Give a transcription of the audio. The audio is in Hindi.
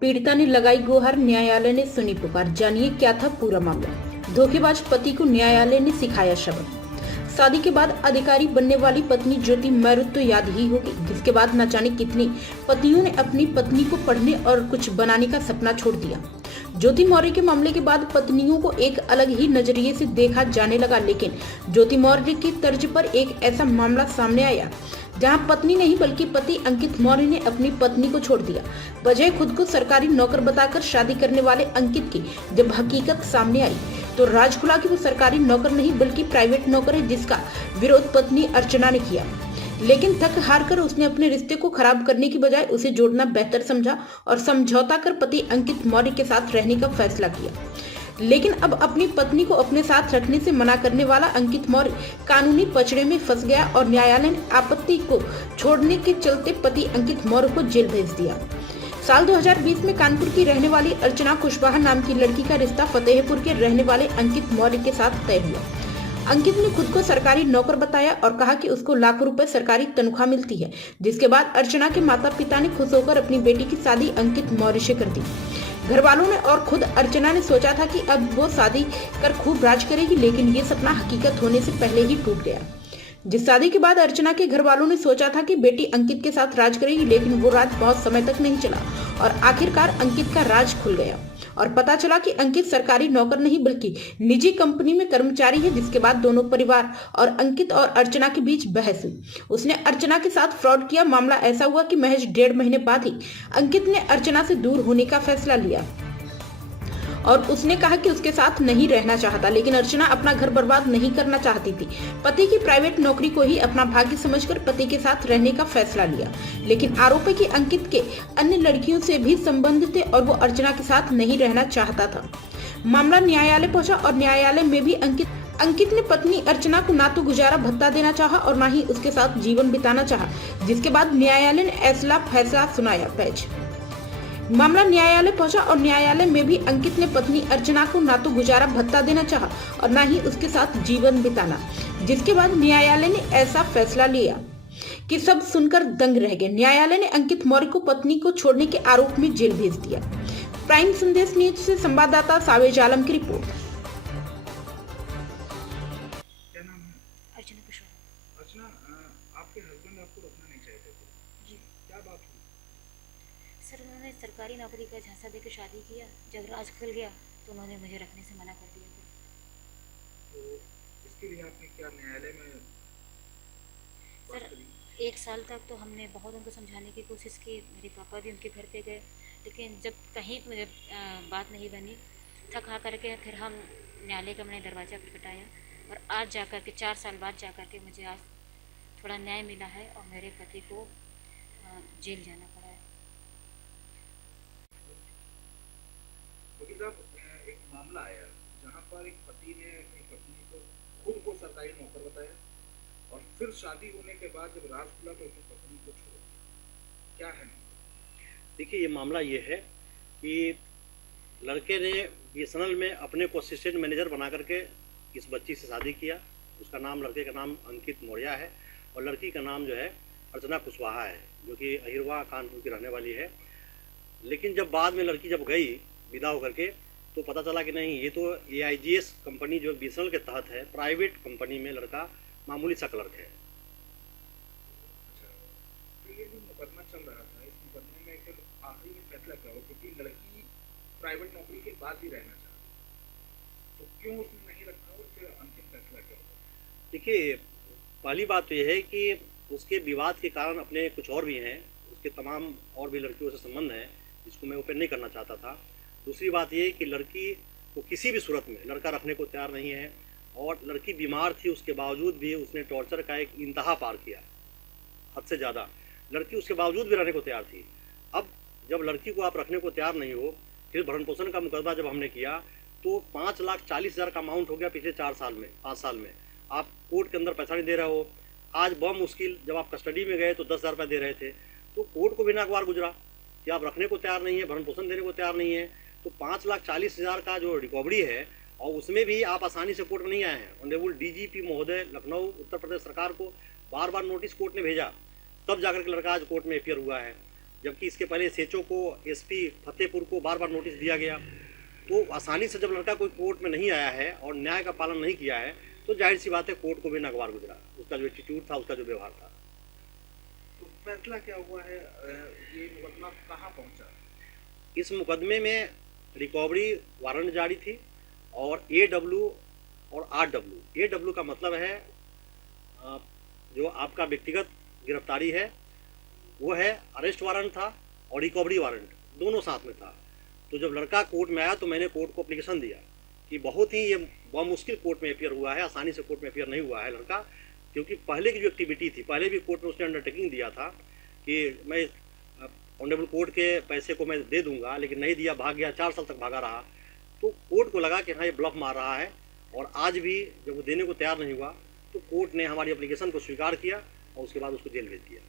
पीड़िता ने लगाई गुहार, न्यायालय ने सुनी पुकार। जानिए क्या था पूरा मामला। धोखेबाज पति को न्यायालय ने सिखाया शब्द। शादी के बाद अधिकारी बनने वाली पत्नी ज्योति मौर्य तो याद ही होगी, जिसके बाद न जाने कितने पतियों ने अपनी पत्नी को पढ़ने और कुछ बनाने का सपना छोड़ दिया। ज्योति मौर्य के मामले के बाद पत्नियों को एक अलग ही नजरिए से देखा जाने लगा, लेकिन ज्योति मौर्य की तर्ज पर एक ऐसा मामला सामने आया जहां पत्नी नहीं बल्कि पति अंकित मौर्य ने अपनी पत्नी को छोड़ दिया। वजह खुद को सरकारी नौकर बताकर शादी करने वाले अंकित की जब हकीकत सामने आई तो राज खुला कि वो सरकारी नौकर नहीं बल्कि प्राइवेट नौकर है, जिसका विरोध पत्नी अर्चना ने किया। लेकिन थक हार कर उसने अपने रिश्ते को खराब करने की बजाय उसे जोड़ना बेहतर समझा और समझौता कर पति अंकित मौर्य के साथ रहने का फैसला किया। लेकिन अब अपनी पत्नी को अपने साथ रखने से मना करने वाला अंकित मौर्य कानूनी पचड़े में फंस गया और न्यायालय ने आपत्ति को छोड़ने के चलते पति अंकित मौर्य को जेल भेज दिया। साल 2020 में कानपुर की रहने वाली अर्चना कुशवाहा नाम की लड़की का रिश्ता फतेहपुर के रहने वाले अंकित मौर्य के साथ तय हुआ। अंकित ने खुद को सरकारी नौकर बताया और कहा कि उसको लाखों रुपए सरकारी तनख्वाह मिलती है, जिसके बाद अर्चना के माता पिता ने खुश होकर अपनी बेटी की शादी अंकित मौर्य से कर दी। घर वालों ने और खुद अर्चना ने सोचा था कि अब वो शादी कर खूब राज करेगी, लेकिन ये सपना हकीकत होने से पहले ही टूट गया। जिस शादी के बाद अर्चना के घर वालों ने सोचा था कि बेटी अंकित के साथ राज करेगी, लेकिन वो राज बहुत समय तक नहीं चला और आखिरकार अंकित का राज खुल गया और पता चला कि अंकित सरकारी नौकर नहीं बल्कि निजी कंपनी में कर्मचारी है। जिसके बाद दोनों परिवार और अंकित और अर्चना के बीच बहस हुई। उसने अर्चना के साथ फ्रॉड किया। मामला ऐसा हुआ कि महज 1.5 महीने बाद ही अंकित ने अर्चना से दूर होने का फैसला लिया और उसने कहा कि उसके साथ नहीं रहना चाहता, लेकिन अर्चना अपना घर बर्बाद नहीं करना चाहती थी। पति की प्राइवेट नौकरी को ही अपना भाग्य समझकर पति के साथ रहने का फैसला लिया, लेकिन आरोप है कि अंकित के अन्य लड़कियों से भी संबंध थे और वो अर्चना के साथ नहीं रहना चाहता था। मामला न्यायालय पहुंचा और न्यायालय में भी अंकित ने पत्नी अर्चना को ना तो गुजारा भत्ता देना चाहा और ना ही उसके साथ जीवन बिताना चाहा, जिसके बाद न्यायालय ने ऐसा फैसला सुनाया। मामला न्यायालय पहुंचा और न्यायालय में भी अंकित ने पत्नी अर्चना को ना तो गुजारा भत्ता देना चाहा और ना ही उसके साथ जीवन बिताना, जिसके बाद न्यायालय ने ऐसा फैसला लिया कि सब सुनकर दंग रह गए। न्यायालय ने अंकित मौर्य को पत्नी को छोड़ने के आरोप में जेल भेज दिया। प्राइम संदेश न्यूज से संवाददाता सावेज आलम की रिपोर्ट। क्या नाम है? अर्चना कुशवाहा। अर्चना, आपके हस्बैंड आपको रखना नहीं चाहते थे, जी क्या बात हुई? सर, उन्होंने सरकारी नौकरी का झांसा देकर शादी किया। जब राज खुल गया तो उन्होंने मुझे रखने से मना कर दिया। तो इसके लिए आपने क्या न्यायालय में बात सर, करी? 1 साल तक तो हमने बहुत उनको समझाने की कोशिश की। मेरे पापा भी उनके घर पे गए, लेकिन जब कहीं मुझे बात नहीं बनी, थक हा करके फिर हम न्यायालय का मैंने दरवाज़ा खटखटाया और आज जा कर के 4 साल बाद जा कर के मुझे आज थोड़ा न्याय मिला है और मेरे पति को जेल जाना पड़ा है। वकील साहब, एक मामला आया जहाँ पर एक पति ने अपनी पत्नी को खुद को सरकारी नौकर बताया और फिर शादी होने के बाद जब राज खुला तो अपनी पत्नी को छोड़ दिया। क्या है मामला? देखिए, ये मामला ये है कि लड़के ने बीएसएनएल में अपने को असिस्टेंट मैनेजर बना करके इस बच्ची से शादी किया। उसका नाम, लड़के का नाम अंकित मौर्य है और लड़की का नाम जो है अर्चना कुशवाहा है, जो कि अहिरवा कानपुर की रहने वाली है। लेकिन जब बाद में लड़की जब गई विदा होकर के तो पता चला कि नहीं, ये तो AIGS कंपनी जो बीएसएनएल के तहत है, प्राइवेट कंपनी में लड़का मामूली सा क्लर्क है। अच्छा, तो ये जो मुकदमा चल रहा था, इस मुकदमे में फिर आखिरी में फैसला क्या हुआ? क्योंकि लड़की प्राइवेट नौकरी के बाद भी रहना चाहती, तो क्यों उसने नहीं रखा और फिर अंतिम फैसला क्या हुआ? देखिए, पहली बात तो यह है कि उसके विवाद के कारण अपने कुछ और भी हैं, उसके तमाम और भी लड़कियों से संबंध हैं, जिसको मैं ओपन नहीं करना चाहता था। दूसरी बात यह कि लड़की को किसी भी सूरत में लड़का रखने को तैयार नहीं है और लड़की बीमार थी, उसके बावजूद भी उसने टॉर्चर का एक इंतहा पार किया, हद से ज़्यादा। लड़की उसके बावजूद भी रहने को तैयार थी। अब जब लड़की को आप रखने को तैयार नहीं हो, फिर भरण पोषण का मुकदमा जब हमने किया तो 5,40,000 का अमाउंट हो गया पिछले 5 साल में। आप कोर्ट के अंदर पैसा नहीं दे रहे हो। आज मुश्किल जब आप कस्टडी में गए तो 10,000 रुपये दे रहे थे, तो कोर्ट को भी नागवार गुजरा कि आप रखने को तैयार नहीं है, भरण पोषण देने को तैयार नहीं है। तो 5,40,000 का जो रिकवरी है और उसमें भी आप आसानी से कोर्ट में नहीं आए हैं। ऑनरेबल DGP महोदय लखनऊ उत्तर प्रदेश सरकार को बार बार नोटिस कोर्ट ने भेजा, तब जाकर के लड़का आज कोर्ट में अपियर हुआ है। जबकि इसके पहले एसएचओ को, एसपी फतेहपुर को बार बार नोटिस दिया गया। तो आसानी से जब लड़का कोई कोर्ट में नहीं आया है और न्याय का पालन नहीं किया है तो जाहिर सी बात है कोर्ट को भी नागवार गुजरा, उसका जो एटीट्यूड था, उसका जो व्यवहार था। तो फैसला क्या हुआ है? ये मुकदमा कहाँ पहुँचा? इस मुकदमे में रिकवरी वारंट जारी थी और AW और RW। AW का मतलब है जो आपका व्यक्तिगत गिरफ्तारी है, वो है अरेस्ट वारंट था और रिकवरी वारंट दोनों साथ में था। तो जब लड़का कोर्ट में आया तो मैंने कोर्ट को एप्लीकेशन दिया कि बहुत ही ये बहुत मुश्किल कोर्ट में अपियर हुआ है, आसानी से कोर्ट में अपियर नहीं हुआ है लड़का, क्योंकि पहले की जो एक्टिविटी थी, पहले भी कोर्ट में उसने अंडरटेकिंग दिया था कि मैं ऑनरेबल कोर्ट के पैसे को मैं दे दूंगा, लेकिन नहीं दिया, भाग गया, 4 साल तक भागा रहा। तो कोर्ट को लगा कि हाँ ये ब्लफ मार रहा है, और आज भी जब वो देने को तैयार नहीं हुआ तो कोर्ट ने हमारी एप्लीकेशन को स्वीकार किया और उसके बाद उसको जेल भेज दिया।